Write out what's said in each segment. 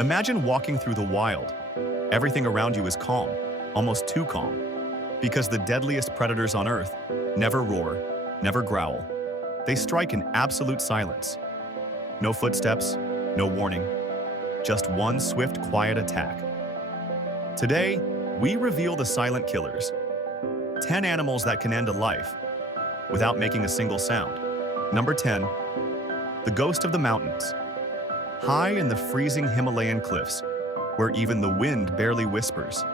Imagine walking through the wild. Everything around you is calm, almost too calm, because the deadliest predators on Earth never roar, never growl. They strike in absolute silence. No footsteps, no warning, just one swift, quiet attack. Today, we reveal the silent killers. 10 animals that can end a life without making a single sound. Number 10, the ghost of the mountains. High in the freezing Himalayan cliffs, where even the wind barely whispers.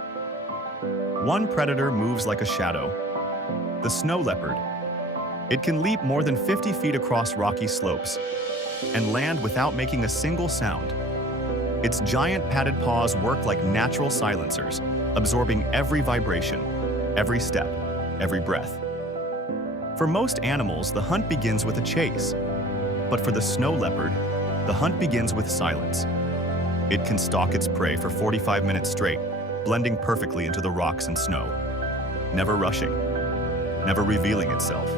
One predator moves like a shadow, the snow leopard. It can leap more than 50 feet across rocky slopes and land without making a single sound. Its giant padded paws work like natural silencers, absorbing every vibration, every step, every breath. For most animals, the hunt begins with a chase. But for the snow leopard, the hunt begins with silence. It can stalk its prey for 45 minutes straight, blending perfectly into the rocks and snow, never rushing, never revealing itself.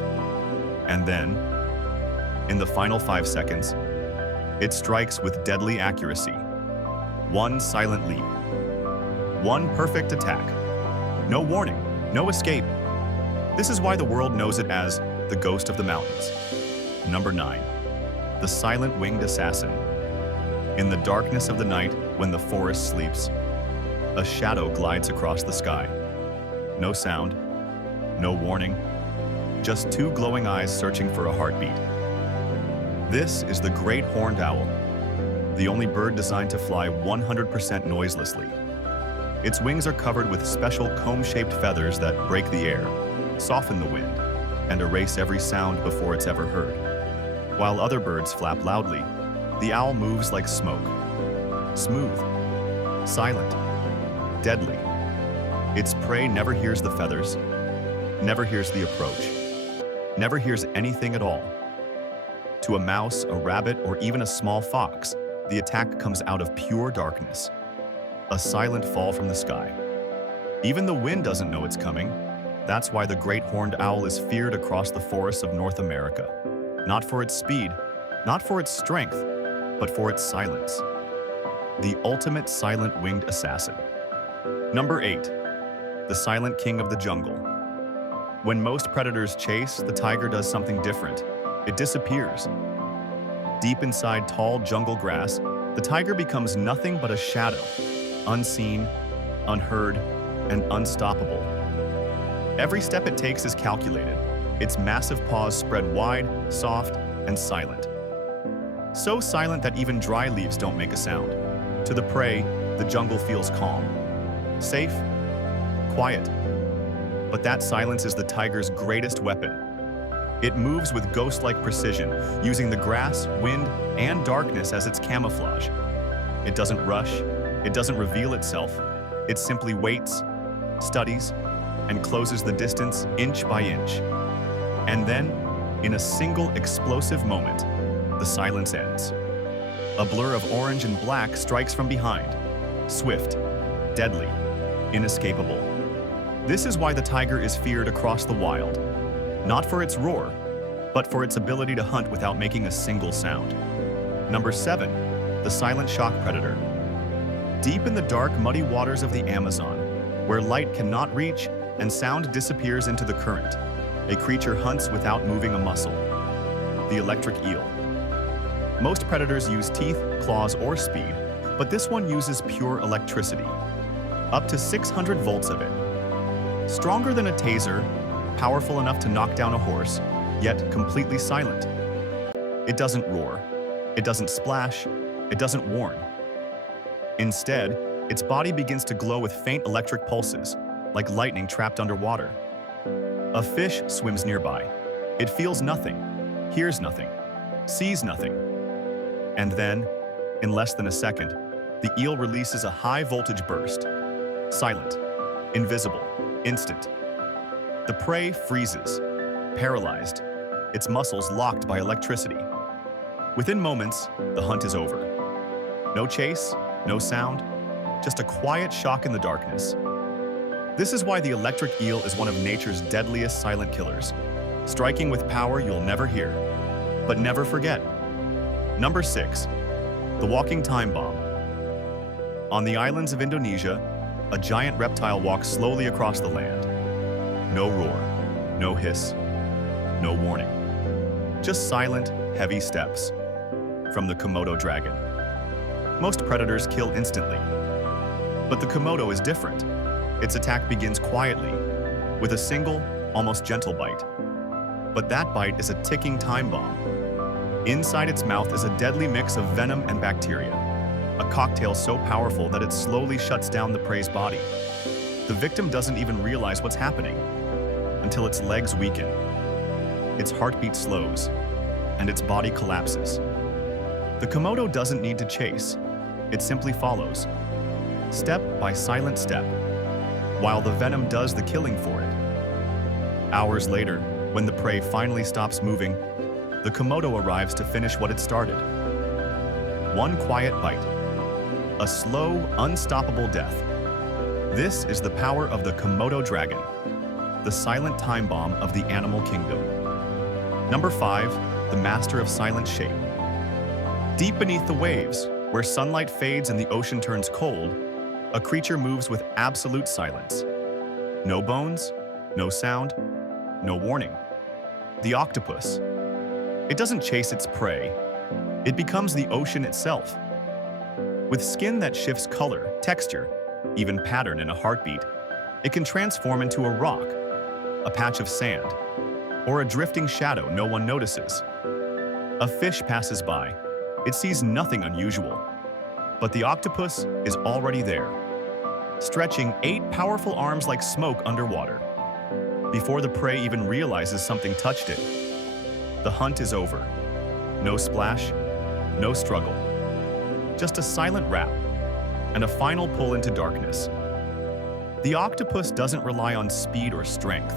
And then, in the final 5 seconds, it strikes with deadly accuracy. One silent leap. One perfect attack. No warning, no escape. This is why the world knows it as the ghost of the mountains. Number 9. The silent winged assassin. In the darkness of the night, when the forest sleeps, a shadow glides across the sky. No sound, no warning, just 2 glowing eyes searching for a heartbeat. This is the great horned owl, the only bird designed to fly 100% noiselessly. Its wings are covered with special comb-shaped feathers that break the air, soften the wind, and erase every sound before it's ever heard. While other birds flap loudly, the owl moves like smoke. Smooth, silent, deadly. Its prey never hears the feathers, never hears the approach, never hears anything at all. To a mouse, a rabbit, or even a small fox, the attack comes out of pure darkness. A silent fall from the sky. Even the wind doesn't know it's coming. That's why the great horned owl is feared across the forests of North America. Not for its speed, not for its strength, but for its silence. The ultimate silent winged assassin. Number 8. The silent king of the jungle. When most predators chase, the tiger does something different. It disappears. Deep inside tall jungle grass, the tiger becomes nothing but a shadow, unseen, unheard, and unstoppable. Every step it takes is calculated, its massive paws spread wide, soft, and silent. So silent that even dry leaves don't make a sound. To the prey, the jungle feels calm, safe, quiet. But that silence is the tiger's greatest weapon. It moves with ghost-like precision, using the grass, wind, and darkness as its camouflage. It doesn't rush, it doesn't reveal itself. It simply waits, studies, and closes the distance inch by inch. And then, in a single explosive moment, the silence ends. A blur of orange and black strikes from behind, swift, deadly, inescapable. This is why the tiger is feared across the wild, not for its roar, but for its ability to hunt without making a single sound. Number 7, the silent shock predator. Deep in the dark, muddy waters of the Amazon, where light cannot reach and sound disappears into the current, a creature hunts without moving a muscle. The electric eel. Most predators use teeth, claws, or speed, but this one uses pure electricity. Up to 600 volts of it. Stronger than a taser, powerful enough to knock down a horse, yet completely silent. It doesn't roar, it doesn't splash, it doesn't warn. Instead, its body begins to glow with faint electric pulses, like lightning trapped underwater. A fish swims nearby. It feels nothing, hears nothing, sees nothing. And then, in less than a second, the eel releases a high-voltage burst. Silent, invisible, instant. The prey freezes, paralyzed, its muscles locked by electricity. Within moments, the hunt is over. No chase, no sound, just a quiet shock in the darkness. This is why the electric eel is one of nature's deadliest silent killers, striking with power you'll never hear, but never forget. Number 6, the walking time bomb. On the islands of Indonesia, a giant reptile walks slowly across the land. No roar, no hiss, no warning. Just silent, heavy steps from the Komodo dragon. Most predators kill instantly, but the Komodo is different. Its attack begins quietly, with a single, almost gentle bite. But that bite is a ticking time bomb. Inside its mouth is a deadly mix of venom and bacteria, a cocktail so powerful that it slowly shuts down the prey's body. The victim doesn't even realize what's happening until its legs weaken, its heartbeat slows, and its body collapses. The Komodo doesn't need to chase. It simply follows, step by silent step, while the venom does the killing for it. Hours later, when the prey finally stops moving, the Komodo arrives to finish what it started. One quiet bite. A slow, unstoppable death. This is the power of the Komodo dragon, the silent time bomb of the animal kingdom. Number 5, the master of silent shape. Deep beneath the waves, where sunlight fades and the ocean turns cold, a creature moves with absolute silence. No bones, no sound, no warning. The octopus. It doesn't chase its prey. It becomes the ocean itself. With skin that shifts color, texture, even pattern in a heartbeat, it can transform into a rock, a patch of sand, or a drifting shadow no one notices. A fish passes by. It sees nothing unusual, but the octopus is already there, stretching 8 powerful arms like smoke underwater. Before the prey even realizes something touched it, the hunt is over. No splash, no struggle. Just a silent wrap and a final pull into darkness. The octopus doesn't rely on speed or strength.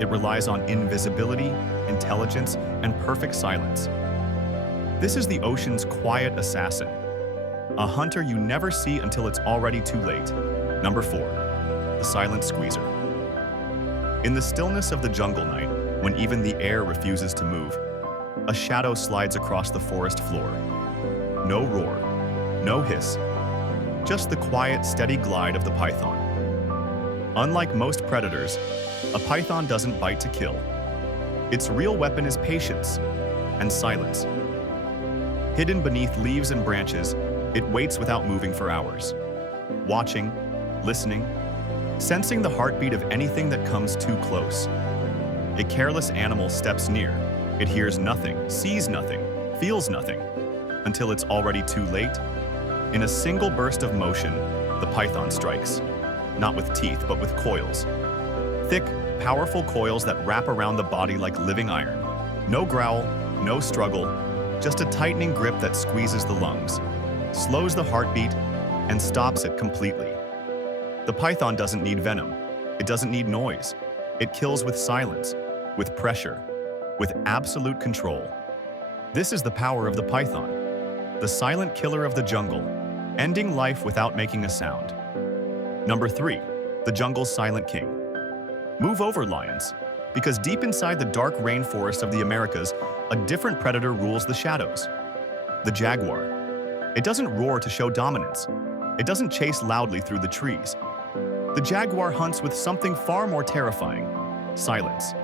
It relies on invisibility, intelligence, and perfect silence. This is the ocean's quiet assassin, a hunter you never see until it's already too late. Number 4, the silent squeezer. In the stillness of the jungle night, when even the air refuses to move, a shadow slides across the forest floor. No roar, no hiss, just the quiet, steady glide of the python. Unlike most predators, a python doesn't bite to kill. Its real weapon is patience and silence. Hidden beneath leaves and branches, it waits without moving for hours, watching, listening, sensing the heartbeat of anything that comes too close. A careless animal steps near. It hears nothing, sees nothing, feels nothing, until it's already too late. In a single burst of motion, the python strikes, not with teeth, but with coils. Thick, powerful coils that wrap around the body like living iron. No growl, no struggle, just a tightening grip that squeezes the lungs, slows the heartbeat, and stops it completely. The python doesn't need venom. It doesn't need noise. It kills with silence, with pressure, with absolute control. This is the power of the python, the silent killer of the jungle, ending life without making a sound. Number 3, the jungle's silent king. Move over, lions, because deep inside the dark rainforest of the Americas, a different predator rules the shadows. The jaguar. It doesn't roar to show dominance. It doesn't chase loudly through the trees. The jaguar hunts with something far more terrifying: silence.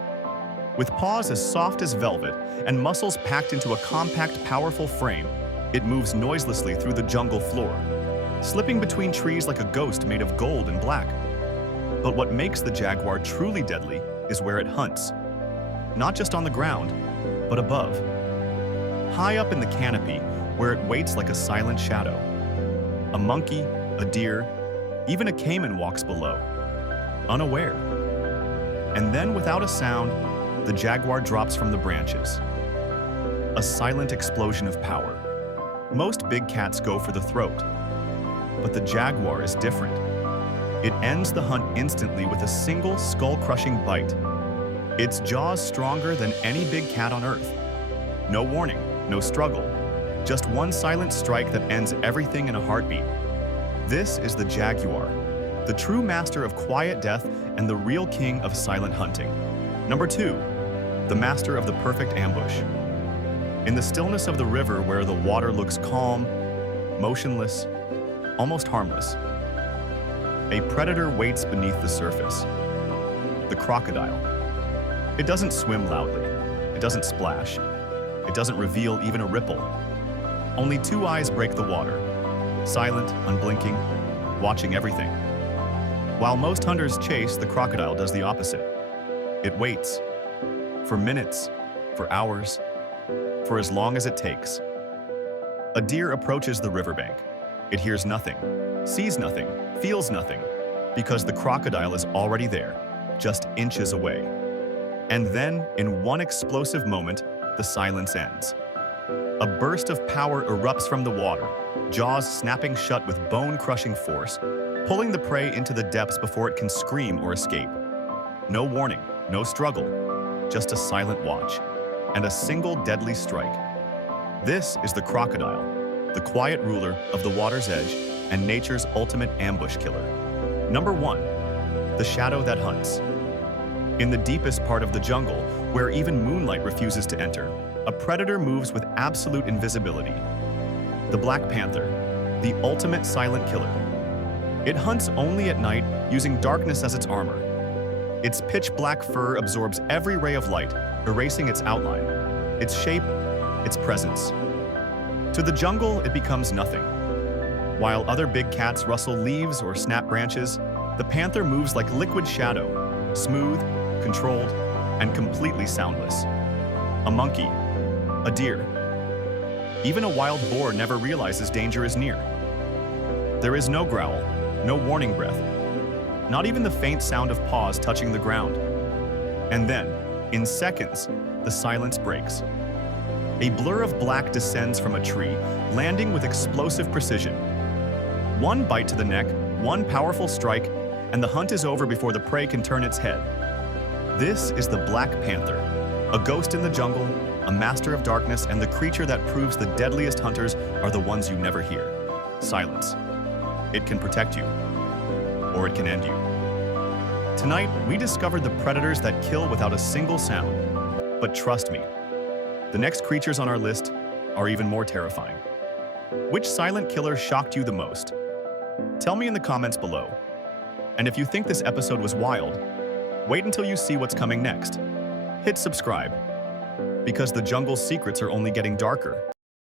With paws as soft as velvet and muscles packed into a compact, powerful frame, it moves noiselessly through the jungle floor, slipping between trees like a ghost made of gold and black. But what makes the jaguar truly deadly is where it hunts. Not just on the ground, but above. High up in the canopy, where it waits like a silent shadow. A monkey, a deer, even a caiman walks below, unaware. And then, without a sound, the jaguar drops from the branches. A silent explosion of power. Most big cats go for the throat, but the jaguar is different. It ends the hunt instantly with a single skull-crushing bite. Its jaws stronger than any big cat on earth. No warning, no struggle, just one silent strike that ends everything in a heartbeat. This is the jaguar, the true master of quiet death and the real king of silent hunting. Number 2, the master of the perfect ambush. In the stillness of the river where the water looks calm, motionless, almost harmless. A predator waits beneath the surface. The crocodile. It doesn't swim loudly. It doesn't splash. It doesn't reveal even a ripple. Only two eyes break the water, silent, unblinking, watching everything. While most hunters chase, the crocodile does the opposite. It waits. For minutes, for hours, for as long as it takes. A deer approaches the riverbank. It hears nothing, sees nothing, feels nothing, because the crocodile is already there, just inches away. And then, in one explosive moment, the silence ends. A burst of power erupts from the water, jaws snapping shut with bone-crushing force, pulling the prey into the depths before it can scream or escape. No warning, no struggle, just a silent watch, and a single deadly strike. This is the crocodile, the quiet ruler of the water's edge and nature's ultimate ambush killer. Number 1, the shadow that hunts. In the deepest part of the jungle, where even moonlight refuses to enter, a predator moves with absolute invisibility. The Black Panther, the ultimate silent killer. It hunts only at night, using darkness as its armor. Its pitch-black fur absorbs every ray of light, erasing its outline, its shape, its presence. To the jungle, it becomes nothing. While other big cats rustle leaves or snap branches, the panther moves like liquid shadow, smooth, controlled, and completely soundless. A monkey, a deer. Even a wild boar never realizes danger is near. There is no growl, no warning breath, not even the faint sound of paws touching the ground. And then, in seconds, the silence breaks. A blur of black descends from a tree, landing with explosive precision. One bite to the neck, one powerful strike, and the hunt is over before the prey can turn its head. This is the Black Panther, a ghost in the jungle, a master of darkness, and the creature that proves the deadliest hunters are the ones you never hear. Silence. It can protect you, or it can end you. Tonight, we discovered the predators that kill without a single sound. But trust me, the next creatures on our list are even more terrifying. Which silent killer shocked you the most? Tell me in the comments below. And if you think this episode was wild, wait until you see what's coming next. Hit subscribe, because the jungle's secrets are only getting darker.